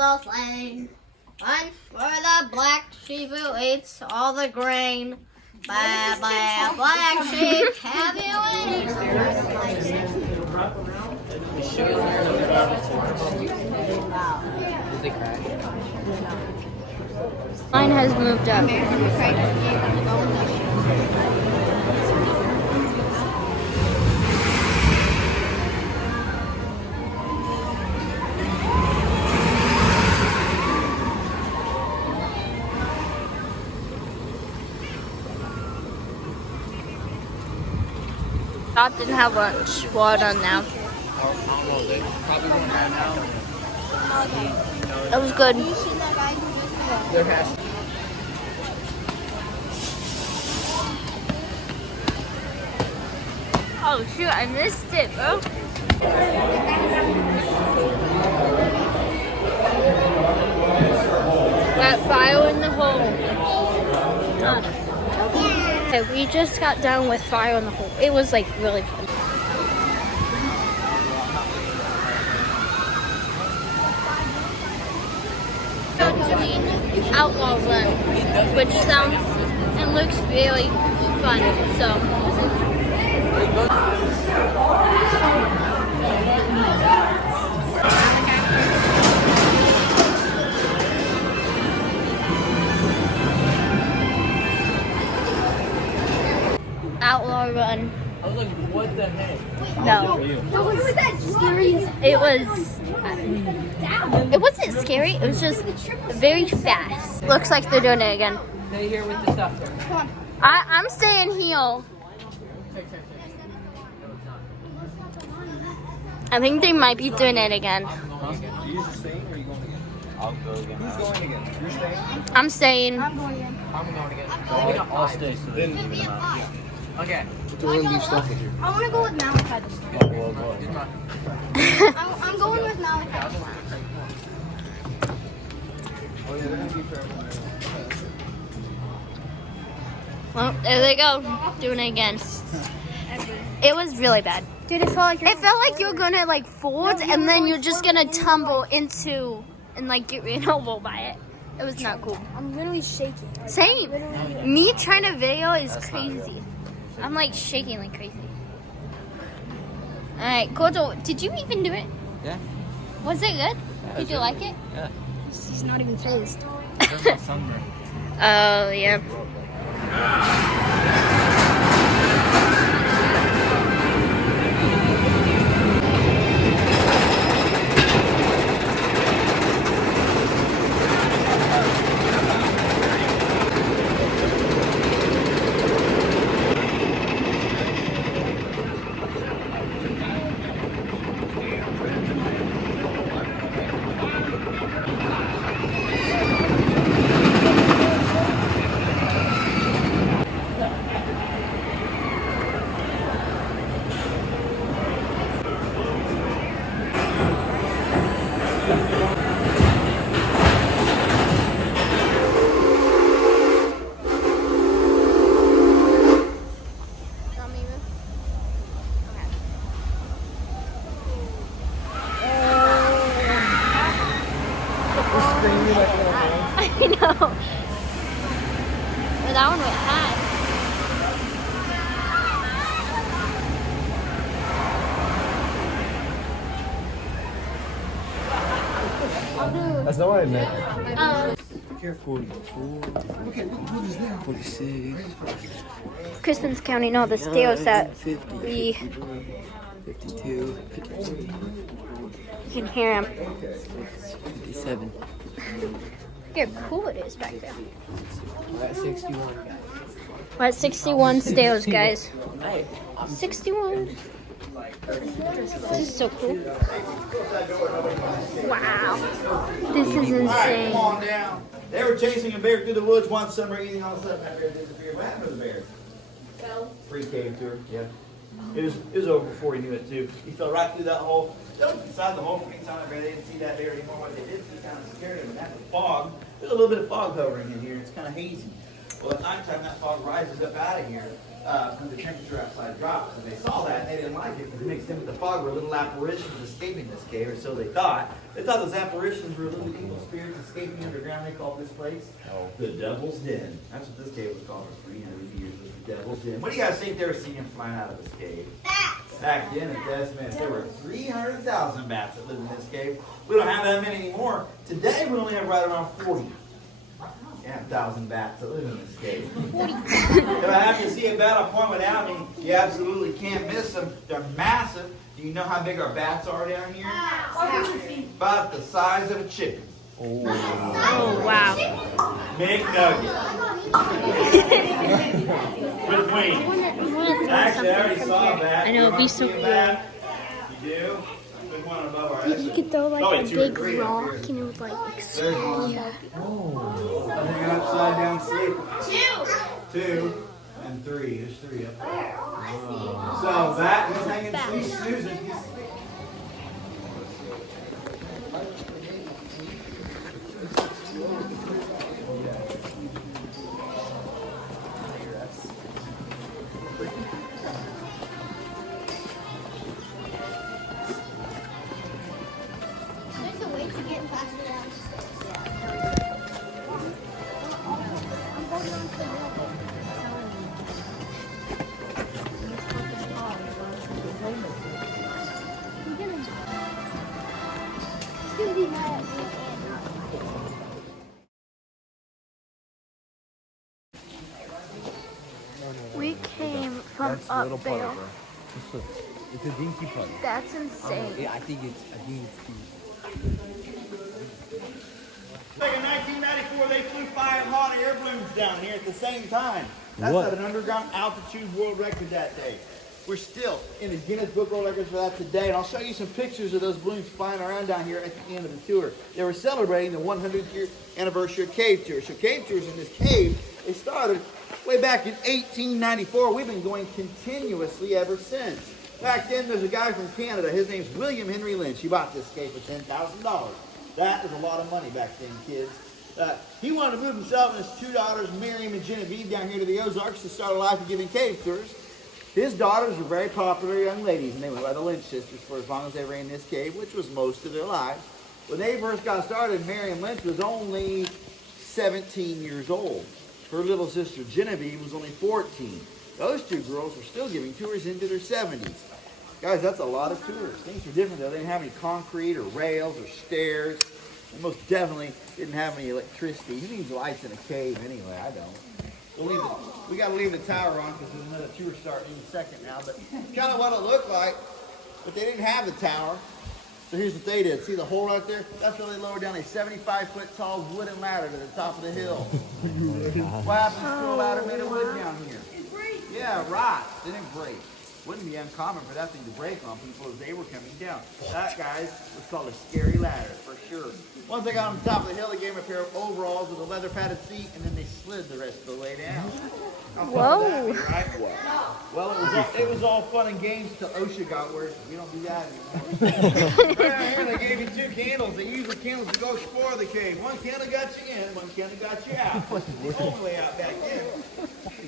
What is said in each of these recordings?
the slain. One for the black sheep who eats all the grain. Blah, blah, black sheep, have you eaten? Mine has moved up. Stop, didn't have lunch. Well done now. That was good. Oh shoot, I missed it, bro. Got fire in the hole. Okay, we just got done with fire in the hole. It was like really fun. Doing outlaw run, which sounds and looks really fun. So. Outlaw run. I was like, what the heck? No. Was that scary? It wasn't scary. It was just very fast. Looks like they're doing it again. Stay here with the stuff. Come on. I'm staying here. I think they might be doing it again. Are you staying or are you going again? I'll go again. Who's going again? You're staying? I'm staying. I'm going in. I'm going again. I'll stay. So then leave them out. Yeah. Okay. But we're gonna leave stuff with you. I want to go with Malachi this time. Oh, well, go ahead. I'm going with Malachi. Oh, yeah, they're gonna be for everyone. Well, there they go, doing it again. It was really bad. Dude, it felt like You were gonna like fold, and then you're just gonna tumble into and like get ran over by it. It was not cool. I'm literally shaking. Like, Same. literally. Me trying to video is crazy. I'm like shaking like crazy. All right, Koto, did you even do it? Yeah. Was it good? Did you like it? Yeah. He's not even phased. Oh yeah. I know. But that one went high. That's not what I meant. Careful. 46. Crispin's counting all the stairs that 50. we 52. you can hear him. 57. Look how cool it is back there. We're at 61. We're at 61 stairs, guys. Hey, 61. This is so cool. Wow. This is Come insane. on down. They were chasing a bear through the woods one summer evening. All of a sudden, that bear disappeared. What happened to the bear? Free cave tour. Yeah. It was over before he knew it too. He fell right through that hole. Jumped inside the hole from inside the bear. They didn't see that bear anymore. What they did see kind of scared him. And that's the fog. There's a little bit of fog hovering in here. It's kind of hazy. Well, at nighttime, that fog rises up out of here. when the temperature outside drops. And they saw that and they didn't like it because it mixed in with the fog were little apparitions escaping this cave, or so they thought. They thought those apparitions were little evil spirits escaping underground. They called this place the Devil's Den. That's what this cave was called for 300 years, was the Devil's Den. What do you guys think they were seeing flying out of this cave? Back then, at the estimate, there were 300,000 bats that lived in this cave. We don't have that many anymore. Today, we only have right around 40. Yeah, 1,000 bats that live in this cave. If I have to see a bat, I'll point it out. I mean, you absolutely can't miss them. They're massive. Do you know how big our bats are down here? About the size of a chicken. Oh, wow. McNugget. With wings. Actually, I already saw a bat. I know, it'd be so cool. You do? There's one above our You could throw like Probably a two or big three up rock here. and it would like There's one. explode. I think an upside down sleep. Two. And three. There's three up there. So that, he's hanging, he's snoozing. There's a way to get faster down. We came from Upvale. It's a dinky puddle. That's insane. I think it's Like in 1994, they flew 5 hot air balloons down here at the same time. That's What? at an underground altitude world record that day. We're still in the Guinness Book World Records for that today, and I'll show you some pictures of those balloons flying around down here at the end of the tour. They were celebrating the 100th year anniversary of cave tours. So cave tours in this cave, they started way back in 1894. We've been going continuously ever since. Back then, there's a guy from Canada. His name's William Henry Lynch. He bought this cave for $10,000. That was a lot of money back then, kids. He wanted to move himself and his 2 daughters, Miriam and Genevieve, down here to the Ozarks to start a life of giving cave tours. His daughters were very popular young ladies, and they went by the Lynch sisters for as long as they were in this cave, which was most of their lives. When they first got started, Miriam Lynch was only 17 years old. Her little sister Genevieve was only 14. Those 2 girls were still giving tours into their 70s. Guys, that's a lot of tours. Things were different though. They didn't have any concrete or rails or stairs. They most definitely didn't have any electricity. Who needs lights in a cave anyway? I don't. We got to leave the tower on because there's another tour starting in a second now. But kind of what it looked like. But they didn't have the tower. So here's what they did. See the hole right there? That's where they lowered down a 75-foot tall wooden ladder to the top of the hill. What happens to a ladder made of wood down here? It breaks. Yeah, right. It didn't break. Wouldn't be uncommon for that thing to break on people as they were coming down. That, guys, was called a scary ladder, for sure. Once they got on the top of the hill, they gave him a pair of overalls with a leather padded seat, and then they slid the rest of the way down. Whoa. That be, right? Well, it was all fun and games till OSHA got word. We don't do that anymore. Right here, they gave you 2 candles. They used the candles to go explore the cave. One candle got you in, one candle got you out. The only way out back in.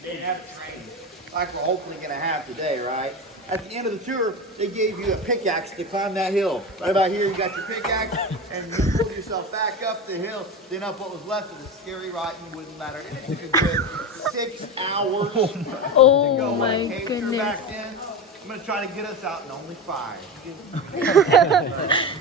They didn't have trains like we're hopefully going to have today, right? At the end of the tour, they gave you a pickaxe to climb that hill. Right about here, you got your pickaxe, and you pulled yourself back up the hill, then up what was left of the scary, rotten wooden ladder. And it took a good 6 hours to Oh go on my a cave tour goodness. back then. I'm going to try to get us out in only 5.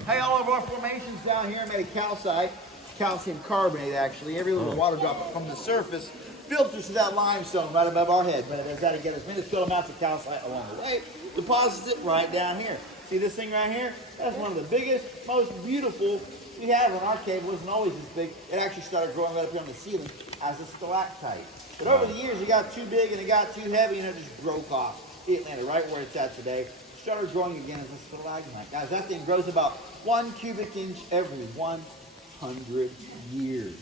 Hey, all of our formations down here are made of calcite, calcium carbonate actually. Every little water drop from the surface filters to that limestone right above our head. But it has got to get as minuscule amounts of calcite along the way, deposits it right down here. See this thing right here? That's one of the biggest, most beautiful we have in our cave. It wasn't always this big. It actually started growing right up here on the ceiling as a stalactite. But over the years, it got too big and it got too heavy and it just broke off. It landed right where it's at today. Started growing again as a stalagmite. Guys, that thing grows about 1 cubic inch every 100 years.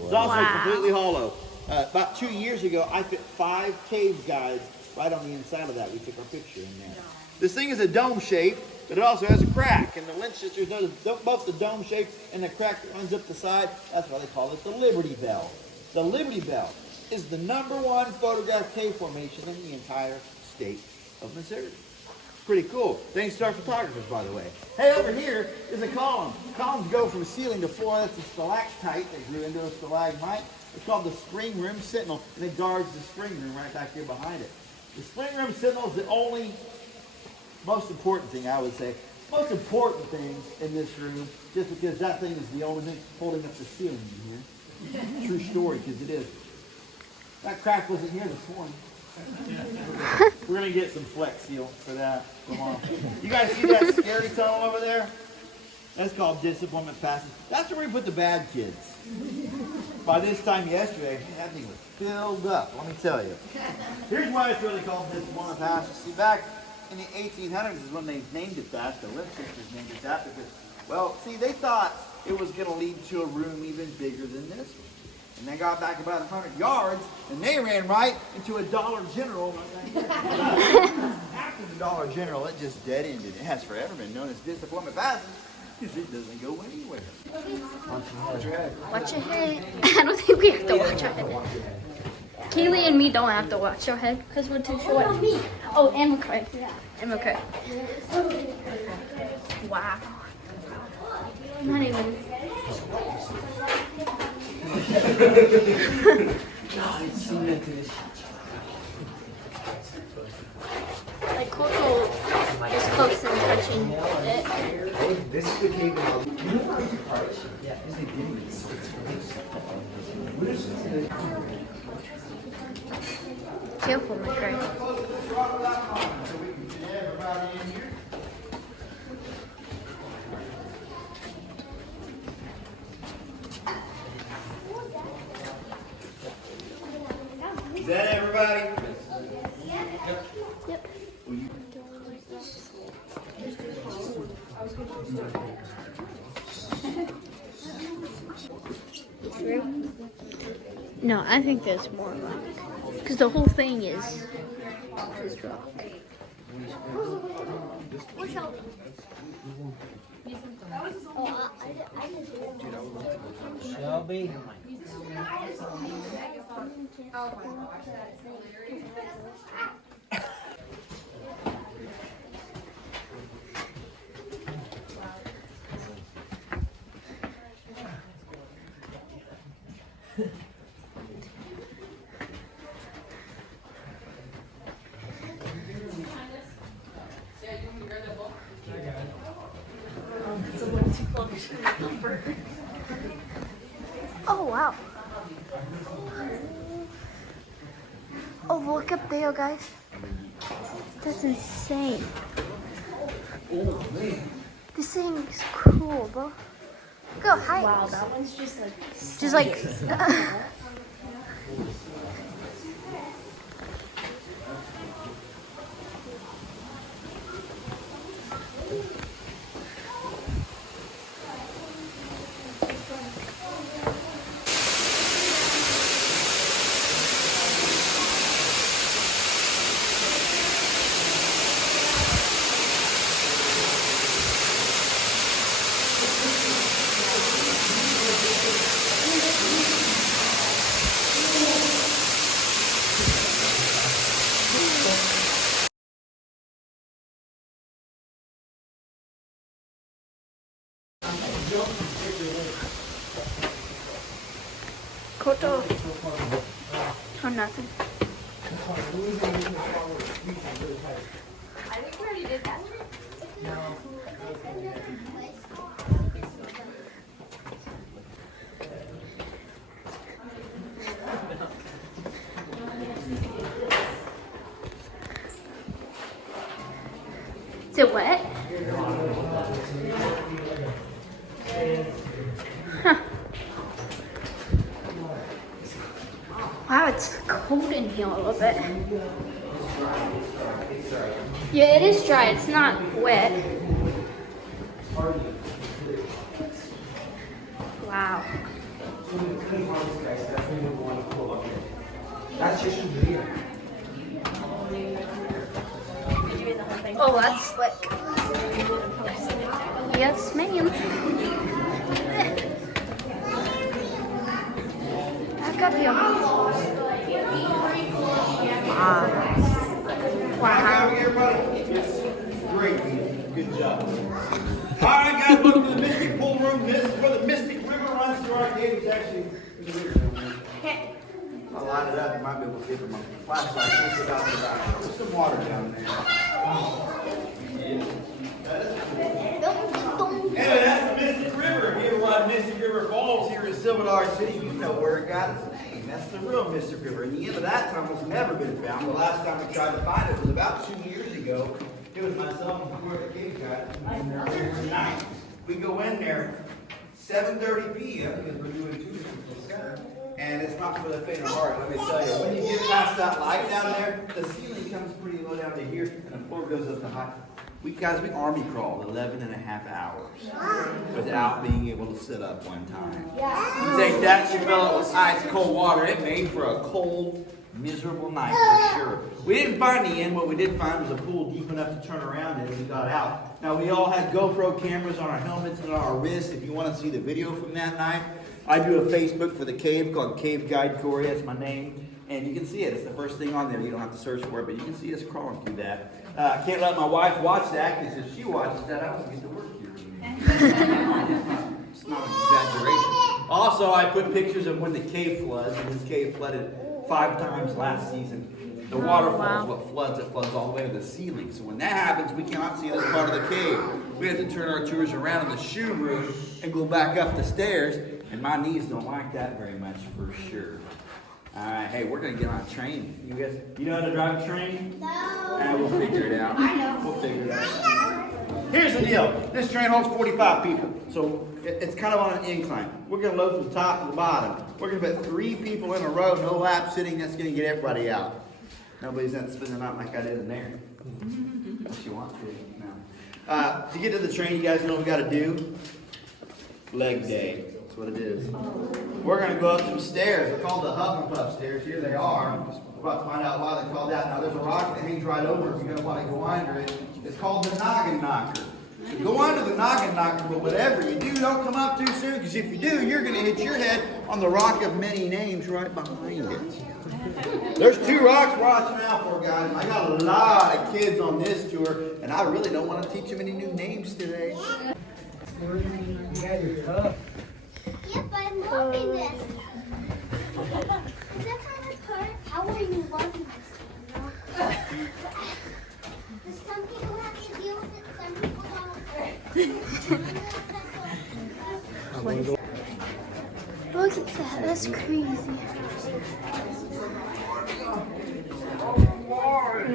It's also completely hollow. About 2 years ago, I fit 5 cave guides right on the inside of that. We took our picture in there. This thing is a dome shape, but it also has a crack. And the Lynch sisters noticed both the dome shape and the crack that runs up the side. That's why they call it the Liberty Bell. The Liberty Bell. is the #1 photographed cave formation in the entire state of Missouri. Pretty cool. Thanks to our photographers, by the way. Hey, over here is a column. Columns go from ceiling to floor. That's a stalactite that grew into a stalagmite. It's called the Spring Room Sentinel, and it guards the spring room right back here behind it. The Spring Room Sentinel is the only most important thing, I would say. Most important thing in this room, just because that thing is the only thing holding up the ceiling in here. True story, because it is. That crack wasn't here this morning. We're going to get some Flex Seal for that tomorrow. You guys see that scary tunnel over there? That's called Disappointment Passage. That's where we put the bad kids. By this time yesterday, that thing was filled up, let me tell you. Here's why it's really called Disappointment Passage. See, back in the 1800s is when they named it that. The Lynch sisters named it that because, well, see, they thought it was going to lead to a room even bigger than this one. And they got back about 100 yards, and they ran right into a Dollar General. After the Dollar General, it just dead-ended. It has forever been known as Disappointment Passage because it doesn't go anywhere. Watch your head. Watch your head. I don't think we have to watch our head. Kaylee and me don't have to watch our head because we're too short. Oh, and McCray. And McCray. Wow. Not even. Like Coco is close and touching it. This is the cave Careful, McCray. Is that everybody? Yep. No, I think there's more rock. Because the whole thing is rock. Shelby. Oh, wow. Oh, look up there, guys. That's insane. This thing is cool, bro. Look how high. Wow, that one's just like. Koto. Oh, nothing. I think we already did that. Is it wet? Huh. Wow, it's cold in here a little bit. Yeah, it is dry. It's not wet. Wow. Oh, that's slick. Yes, ma'am. Back up here. Wow. Everybody? Yes. Great. Good job. All right, guys, welcome to the Mystic Pool Room. This is where the Mystic River runs through our cave. It's actually, there's a river down there. I'll line it up. You might be able to see it from my flashlight. Just about the back. There's some water down there. Anyway, that's the Mystic River. If you ever watch Mystic River Falls here in Silver Dollar City, you know where it got its name. That's the real Mystic River. And the end of that tunnel has never been found. The last time we tried to find it was about 2 years ago. It was myself and the cave guy. We go in there 7:30 p.m. because we're doing 2 people. And it's not for the faint of heart, let me tell you. When you get past that light down there, the ceiling comes pretty low down to here, and the floor goes up to high. We army crawled 11 and a half hours without being able to sit up one time. You take that, you fill it with ice cold water. It made for a cold, miserable night for sure. We didn't find the end. What we did find was a pool deep enough to turn around in and we got out. Now we all had GoPro cameras on our helmets and on our wrists. If you want to see the video from that night, I do a Facebook for the cave called Cave Guide Corey. That's my name. And you can see it. It's the first thing on there. You don't have to search for it, but you can see us crawling through that. I can't let my wife watch that because if she watches that, I won't get to work here. It's not an exaggeration. Also, I put pictures of when the cave floods, and this cave flooded 5 times last season. The waterfall is what floods. It floods all the way to the ceiling. So when that happens, we cannot see this part of the cave. We have to turn our tours around in the shoe room and go back up the stairs. And my knees don't like that very much for sure. All right, hey, we're going to get on a train. You guys, you know how to drive a train? No. We'll figure it out. I know. We'll figure it out. Here's the deal. This train holds 45 people. So it's kind of on an incline. We're going to load from the top to the bottom. We're going to put 3 people in a row, no lap sitting. That's going to get everybody out. Nobody's going to spend the night like I did in there. Unless you want to. No. To get to the train, you guys know what we got to do? Leg day. That's what it is. We're going to go up some stairs. They're called the Huff and Puff stairs. Here they are. We're about to find out why they're called that. Now, there's a rock that hangs right over if you're going to want to go under it. It's called the Noggin Knocker. So go under the Noggin Knocker, but whatever you do, don't come up too soon, because if you do, you're going to hit your head on the rock of many names right behind it. There's 2 rocks watching out for, guys. I got a lot of kids on this tour, and I really don't want to teach them any new names today. Yeah, you're tough. Yep, I'm loving this. Is that kind of hard? How are you loving this? Some people have to deal with it, some people don't. Look at that, that's crazy.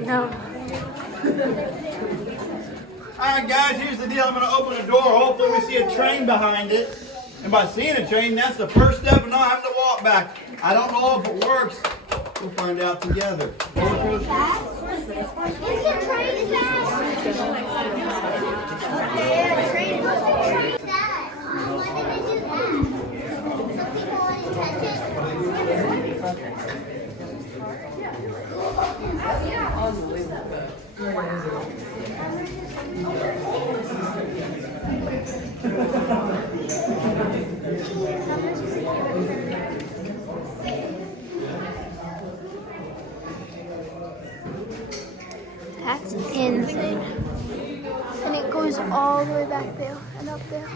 No. Alright guys, here's the deal. I'm going to open the door. Hopefully we see a train behind it. And by seeing a train, that's the first step and not having to walk back. I don't know if it works. We'll find out together. That's insane. And it goes all the way back there and up there.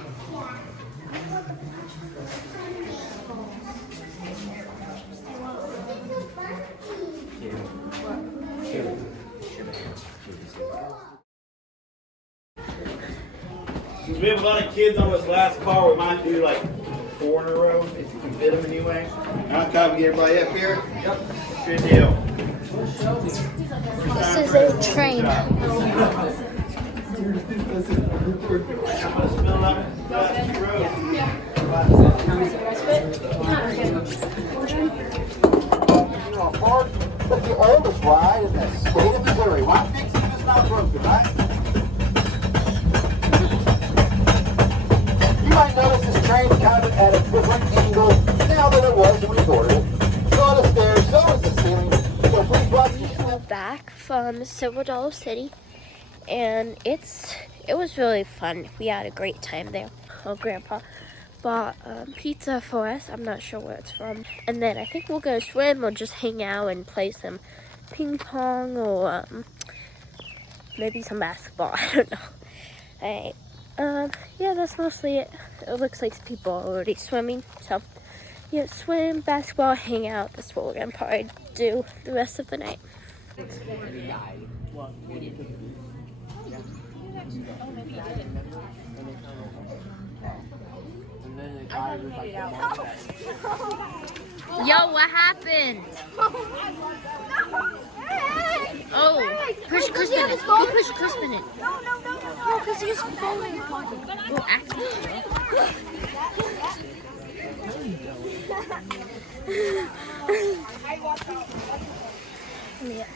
Since we have a lot of kids on this last car, we might do like 4 in a row, if you can fit them anyway. Now time to get everybody up here. Yep. Good deal. This is a train. But the oldest ride in the state of Missouri. Why fix it if it's not broken, right? You might notice this train's kind of at a different angle now than it was when we boarded it. So are the stairs, so is the ceiling. So please watch this. We're back from Silver Dollar City, and it was really fun. We had a great time there. Oh, Grandpa bought pizza for us. I'm not sure where it's from. And then I think we'll go swim or just hang out and play some ping pong or maybe some basketball. I don't know. Alright. Yeah, that's mostly it. It looks like people are already swimming. So, yeah, swim, basketball, hang out. That's what we're gonna probably do the rest of the night. Yo, what happened? Oh, push Crispin in. Go push Crispin in. No, because he's falling. Oh, actually. Yeah.